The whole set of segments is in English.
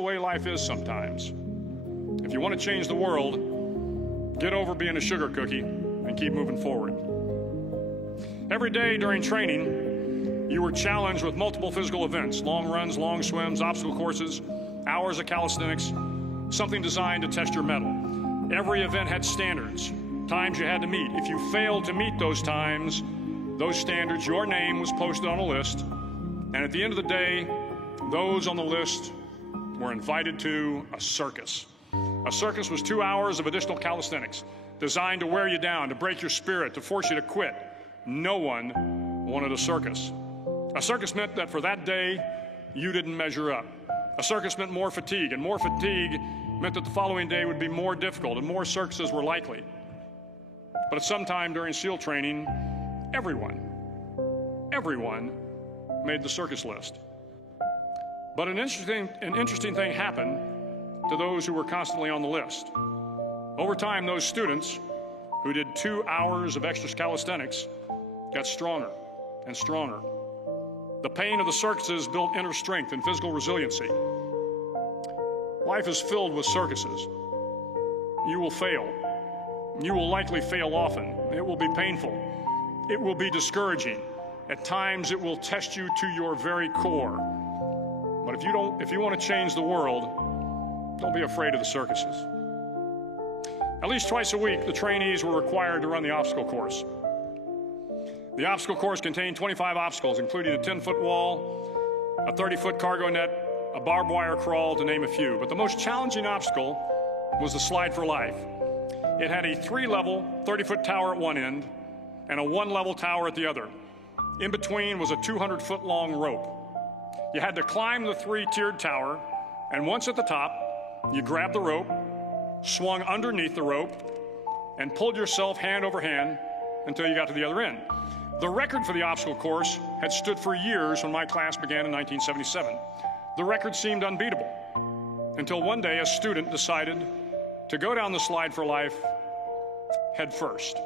the way life is sometimes. If you want to change the world, get over being a sugar cookie and keep moving forward. Every day during training, you were challenged with multiple physical events: long runs, long swims, obstacle courses, hours of calisthenics, something designed to test your mettle. Every event had standards, times you had to meet. If you failed to meet those times, those standards, your name was posted on a list, and at the end of the day, those on the list were invited to a circus. A circus was 2 hours of additional calisthenics, designed to wear you down, to break your spirit, to force you to quit. No one wanted a circus. A circus meant that for that day, you didn't measure up. A circus meant more fatigue, and more fatigue meant that the following day would be more difficult and more circuses were likely. But at some time during SEAL training, everyone made the circus list. But an interesting thing happened to those who were constantly on the list. Over time, those students who did 2 hours of extra calisthenics got stronger and stronger. The pain of the circuses built inner strength and physical resiliency. Life is filled with circuses. You will fail. You will likely fail often. It will be painful. It will be discouraging. At times, it will test you to your very core. But if you want to change the world, don't be afraid of the circuses. At least twice a week, the trainees were required to run the obstacle course. The obstacle course contained 25 obstacles, including a 10-foot wall, a 30-foot cargo net, a barbed wire crawl, to name a few. But the most challenging obstacle was the slide for life. It had a 3-level, 30-foot tower at one end and a 1-level tower at the other. In between was a 200-foot-long rope. You had to climb the 3-tiered tower, and once at the top, you grabbed the rope, swung underneath the rope, and pulled yourself hand over hand until you got to the other end. The record for the obstacle course had stood for years when my class began in 1977. The record seemed unbeatable until one day a student decided to go down the slide for life head first.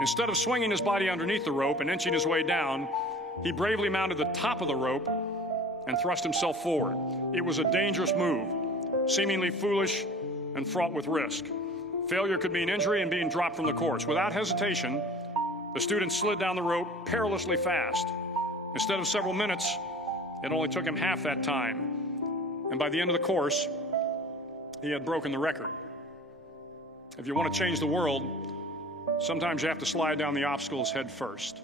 Instead of swinging his body underneath the rope and inching his way down, he bravely mounted the top of the rope and thrust himself forward. It was a dangerous move, seemingly foolish and fraught with risk. Failure could mean injury and being dropped from the course. Without hesitation, the student slid down the rope perilously fast. Instead of several minutes, it only took him half that time. And by the end of the course, he had broken the record. If you want to change the world, sometimes you have to slide down the obstacles head first.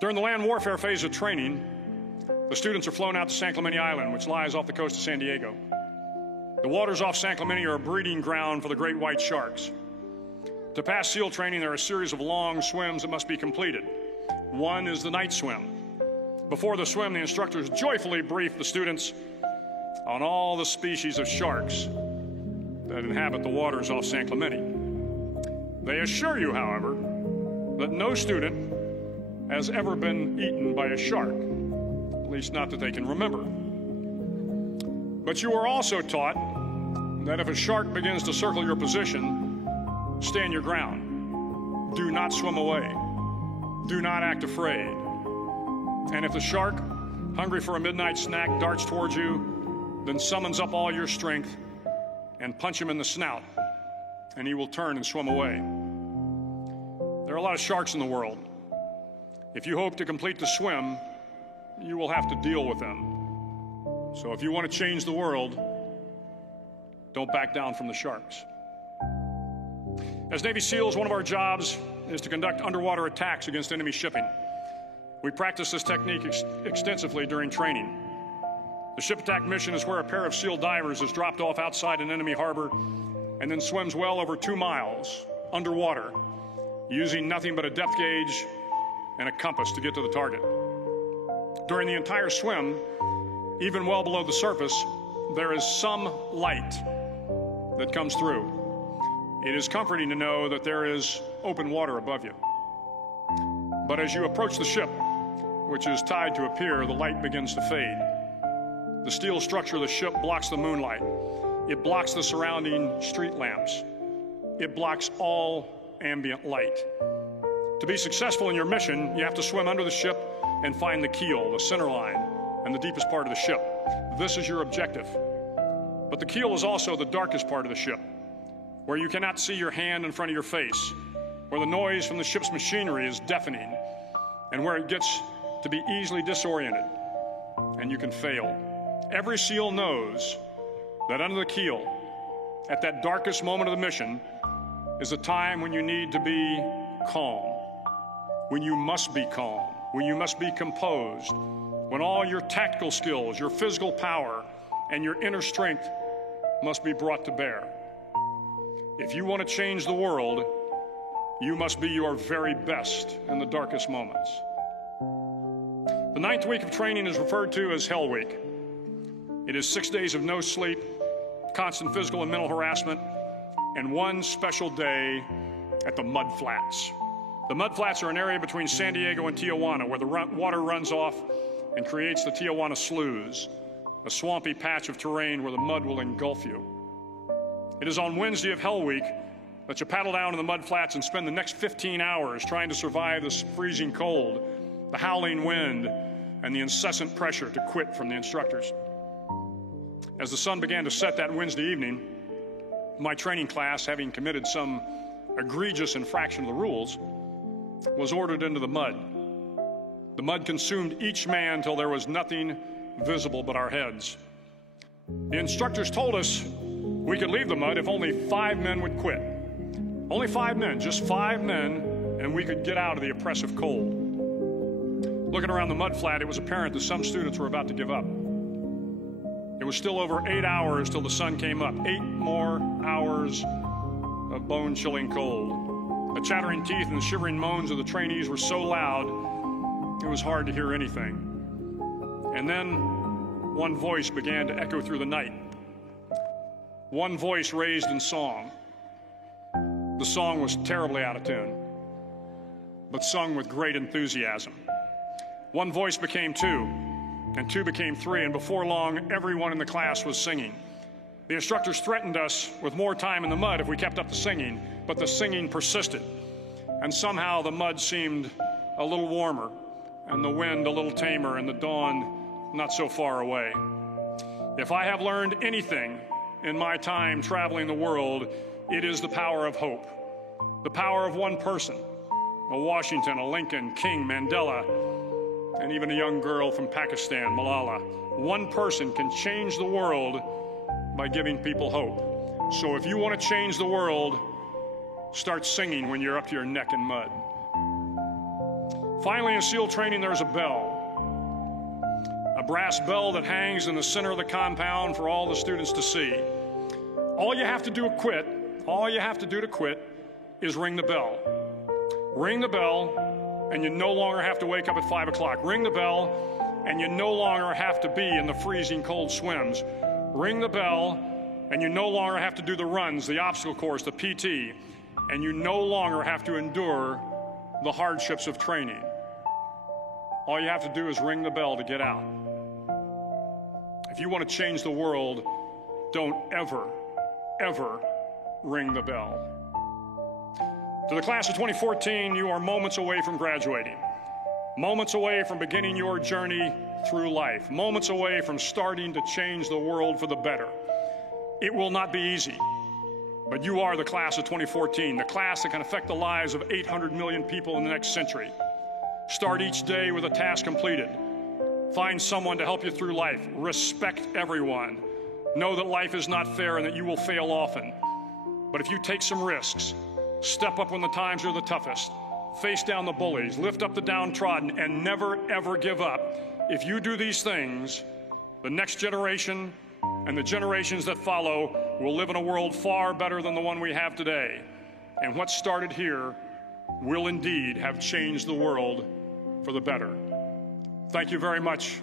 During the land warfare phase of training, the students are flown out to San Clemente Island, which lies off the coast of San Diego. The waters off San Clemente are a breeding ground for the great white sharks. To pass SEAL training, there are a series of long swims that must be completed. One is the night swim. Before the swim, the instructors joyfully brief the students on all the species of sharks that inhabit the waters off San Clemente. They assure you, however, that no student has ever been eaten by a shark, at least not that they can remember. But you are also taught that if a shark begins to circle your position, stand your ground. Do not swim away. Do not act afraid. And if the shark, hungry for a midnight snack, darts towards you, then summons up all your strength and punch him in the snout, and he will turn and swim away. There are a lot of sharks in the world. If you hope to complete the swim, you will have to deal with them. So if you want to change the world, don't back down from the sharks. As Navy SEALs, one of our jobs is to conduct underwater attacks against enemy shipping. We practice this technique extensively during training. The ship attack mission is where a pair of SEAL divers is dropped off outside an enemy harbor and then swims well over 2 miles underwater, using nothing but a depth gauge and a compass to get to the target. During the entire swim, even well below the surface, there is some light that comes through. It is comforting to know that there is open water above you. But as you approach the ship, which is tied to a pier, the light begins to fade. The steel structure of the ship blocks the moonlight. It blocks the surrounding street lamps. It blocks all ambient light. To be successful in your mission, you have to swim under the ship and find the keel, the center line, and the deepest part of the ship. This is your objective. But the keel is also the darkest part of the ship, where you cannot see your hand in front of your face, where the noise from the ship's machinery is deafening, and where it gets to be easily disoriented, and you can fail. Every SEAL knows that under the keel, at that darkest moment of the mission, is a time when you need to be calm, when you must be calm, when you must be composed, when all your tactical skills, your physical power, and your inner strength must be brought to bear. If you want to change the world, you must be your very best in the darkest moments. The 9th week of training is referred to as Hell Week. It is 6 days of no sleep, constant physical and mental harassment, and one special day at the Mud Flats. The Mud Flats are an area between San Diego and Tijuana where the water runs off and creates the Tijuana Sloughs, a swampy patch of terrain where the mud will engulf you. It is on Wednesday of Hell Week that you paddle down to the Mud Flats and spend the next 15 hours trying to survive this freezing cold, the howling wind, and the incessant pressure to quit from the instructors. As the sun began to set that Wednesday evening, my training class, having committed some egregious infraction of the rules, was ordered into the mud. The mud consumed each man till there was nothing visible but our heads. The instructors told us we could leave the mud if only 5 men would quit. Only 5 men, just 5 men, and we could get out of the oppressive cold. Looking around the mud flat, it was apparent that some students were about to give up. It was still over 8 hours till the sun came up. 8 more hours of bone-chilling cold. The chattering teeth and the shivering moans of the trainees were so loud, it was hard to hear anything. And then one voice began to echo through the night. One voice raised in song. The song was terribly out of tune, but sung with great enthusiasm. One voice became 2, and 2 became 3, and before long, everyone in the class was singing. The instructors threatened us with more time in the mud if we kept up the singing, but the singing persisted, and somehow the mud seemed a little warmer, and the wind a little tamer, and the dawn not so far away. If I have learned anything in my time traveling the world, it is the power of hope, the power of one person, a Washington, a Lincoln, King, Mandela, and even a young girl from Pakistan, Malala. One person can change the world by giving people hope. So if you want to change the world, start singing when you're up to your neck in mud. Finally, in SEAL training, there's a bell. A brass bell that hangs in the center of the compound for all the students to see. All you have to do to quit is ring the bell. Ring the bell, and you no longer have to wake up at 5 o'clock. Ring the bell, and you no longer have to be in the freezing cold swims. Ring the bell, and you no longer have to do the runs, the obstacle course, the PT, and you no longer have to endure the hardships of training. All you have to do is ring the bell to get out. If you want to change the world, don't ever, ever ring the bell. To the class of 2014, you are moments away from graduating, moments away from beginning your journey through life, moments away from starting to change the world for the better. It will not be easy, but you are the class of 2014, the class that can affect the lives of 800 million people in the next century. Start each day with a task completed. Find someone to help you through life. Respect everyone. Know that life is not fair and that you will fail often. But if you take some risks, step up when the times are the toughest, face down the bullies, lift up the downtrodden, and never, ever give up. If you do these things, the next generation and the generations that follow will live in a world far better than the one we have today. And what started here will indeed have changed the world for the better. Thank you very much.